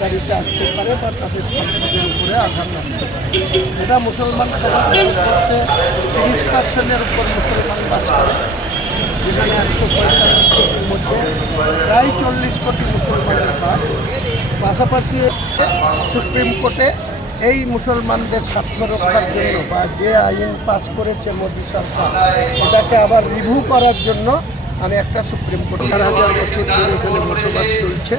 বাড়িতে আসতে পারে বা তাদের সম্পদের উপরে আঘাত আসতে পারে। এটা মুসলমান সমাজ হচ্ছে 30% উপর মুসলমান বাস করে, যেখানে 145 কোটির মধ্যে প্রায় 40 কোটি মুসলমানের বাস। পাশাপাশি সুপ্রিম কোর্টে এই মুসলমানদের স্বার্থ রক্ষার জন্য বা যে আইন পাস করেছে মোদী সরকার, এটাকে আবার রিভিউ করার জন্য আমি একটা সুপ্রিম কোর্ট 4,000 বছর ধরে এখানে বসবাস চলছে,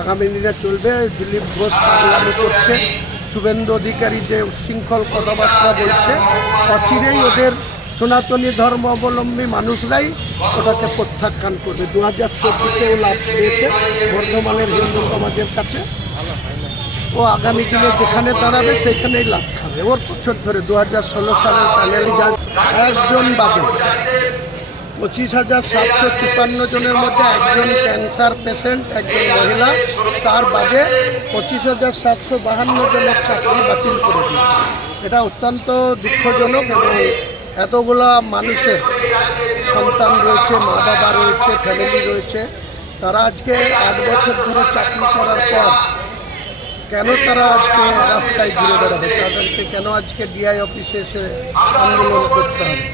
আগামী দিনে চলবে। দিলীপ ঘোষ পাগলামি করছে, শুভেন্দু অধিকারী যে উচ্ছৃঙ্খল কথাবার্তা বলছে, অচিরেই ওদের সনাতনী ধর্ম অবলম্বী মানুষরাই ওটাকে প্রত্যাখ্যান করবে। 2024-এও লাভ পেয়েছে বর্ধমানের হিন্দু সমাজের কাছে। ও আগামী দিনে যেখানে দাঁড়াবে সেখানেই লাভ খাবে। ওর বছর ধরে 2016 সালের প্যানেল জাজ একজন বাদে 25,753 জনের মধ্যে একজন ক্যান্সার পেশেন্ট, একজন মহিলা, তার বাদে 25,752 জনের চাকরি বাতিল করে দিয়েছে। এটা অত্যন্ত দুঃখজনক এবং এতগুলা মানুষের সন্তান রয়েছে, মা বাবা রয়েছে, ফ্যামিলি রয়েছে, তারা আজকে 8 বছর ধরে চাকরি করার পর কেন তারা আজকে রাস্তায় ঘুরে বেড়াবে? তাদেরকে কেন আজকে ডিআই অফিসে এসে আন্দোলন করতে হবে?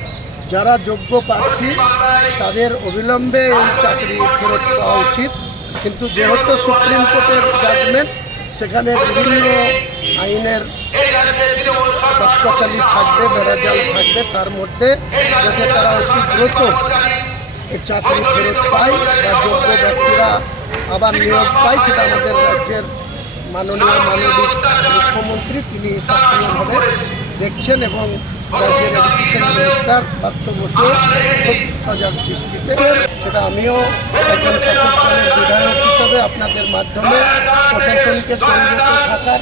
যারা যোগ্য প্রার্থী তাদের অবিলম্বে এই চাকরি ফেরত পাওয়া উচিত। কিন্তু যেহেতু সুপ্রিম কোর্টের জাজমেন্ট, সেখানে বিভিন্ন আইনের কচকচালি থাকবে, বেড়াজাল থাকবে, তার মধ্যে যাতে তারা অতি দ্রুত এই চাকরি ফেরত পায় বা যোগ্য ব্যক্তিরা আবার নিয়োগ পায়, সেটা আমাদের রাজ্যের মাননীয় মানবিক মুখ্যমন্ত্রী তিনি সক্রিয়ভাবে দেখছেন এবং রাজ্যের এডুকেশন মিনিস্টার পার্থ বসু খুব সজাগ দৃষ্টিতে। সেটা আমিও একজন শাসক দলের বিধায়ক হিসেবে আপনাদের মাধ্যমে প্রশাসনকে সংযত থাকার